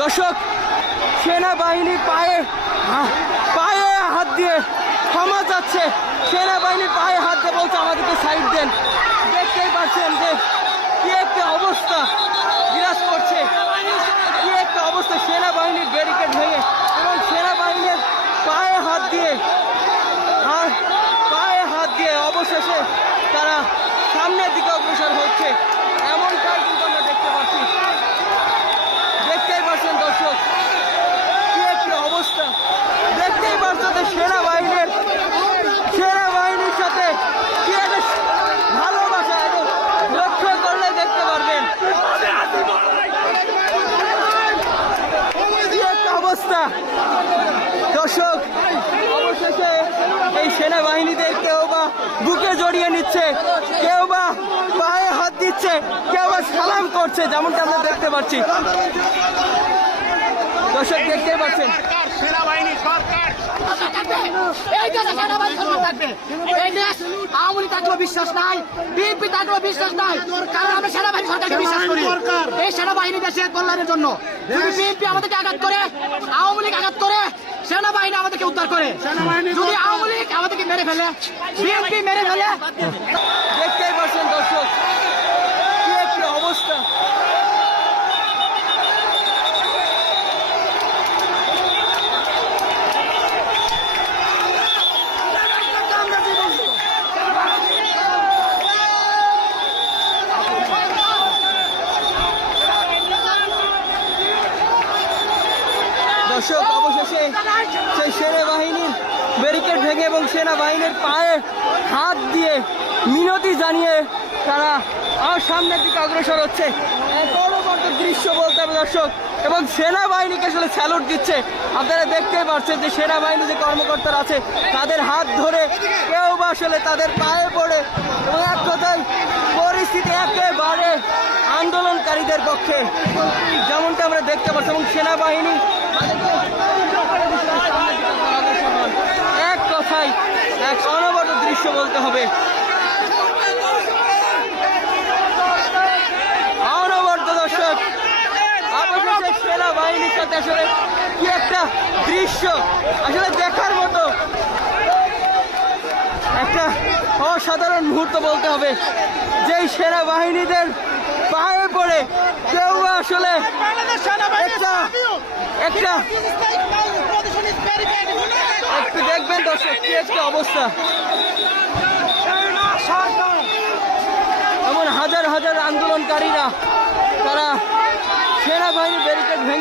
দর্শক, সেনাবাহিনী পায়ে হাত দিয়ে ক্ষমা চাচ্ছে। সেনাবাহিনীর পায়ে হাত দিয়ে বলছে আমাদেরকে সাইড দেন। দেখতেই পাচ্ছেন যে কি একটা অবস্থা বিরাজ করছে, কি একটা অবস্থা। সেনাবাহিনীর ব্যারিকেড ভেঙে এবং সেনাবাহিনীর পায়ে হাত দিয়ে অবশেষে তারা সামনের দিকে অগ্রসর হচ্ছে, এমনটাই কিন্তু আমরা দেখতে পাচ্ছি। দেখতেই পাচ্ছেন দর্শক, কি একটা অবস্থা। দেখতেই পাচ্ছেন যে সেনাবাহিনীর সাথে কি একটা ভালোবাসা, এবং লক্ষ্য করলে দেখতে পারবেন কি একটা অবস্থা। দর্শক, অবশেষে এই সেনাবাহিনীদের কেউ বা বুকে জড়িয়ে নিচ্ছে, কেউ বা পায়ে হাত দিচ্ছে, কেউ বা সালাম করছে, যেমনটা আমরা দেখতে পাচ্ছি। দর্শক, দেখতে পাচ্ছেন সেনাবাহিনী সরকার এই দেশে সেনাবাহিনী সরকার থাকবে। এই দেশ আওয়ামী লীগ থাকলেও বিশ্বাস নাই, বিএনপি থাকলেও বিশ্বাস নাই, কারণ আমরা সেনাবাহিনী সরকারকে বিশ্বাস করি। এই সেনাবাহিনী দেশের কল্যাণের জন্য। যদি বিএনপি আমাদেরকে আঘাত করে, আওয়ামী লীগ আঘাত করে, সেনাবাহিনী আমাদেরকে উদ্ধার করে। যদি আওয়ামী লীগ আমাদেরকে মেরে ফেলে, বিএনপি মেরে ফেলে। দেখতেই পাচ্ছেন দর্শক, কি একটা অবস্থা। দর্শক, অবশেষে সেই সেনাবাহিনীর ব্যারিকেড ভেঙে এবং সেনাবাহিনীর পায়ে হাত দিয়ে মিনতি জানিয়ে তারা সামনের দিকে অগ্রসর হচ্ছে। পরবর্তী দৃশ্য বলতে হবে দর্শক, এবং সেনাবাহিনীকে আসলে স্যালুট দিচ্ছে। আপনারা দেখতেই পাচ্ছেন যে সেনাবাহিনী যে কর্মকর্তারা আছে তাদের হাত ধরে, কেউ বা আসলে তাদের পায়ে পড়ে, এবং এক কথায় পরিস্থিতি একেবারে আন্দোলনকারীদের পক্ষে, যেমনটা আমরা দেখতে পাচ্ছি। এবং সেনাবাহিনী এক কথায় এক অনবদ্য দৃশ্য বলতে হবে, অনবদ্য। দর্শক, অবশেষে সেনাবাহিনীর সাথে আসলে কি একটা দৃশ্য, আসলে দেখার মতো একটা অসাধারণ মুহূর্ত বলতে হবে। যেই সেনাবাহিনীদের পায়ে পড়ে কেউ আসলে একটা একটু দেখবেন দর্শক, কি একটা অবস্থা। এমন হাজার হাজার আন্দোলনকারীরা তারা সেনাবাহিনী ব্যারিকেড ভেঙে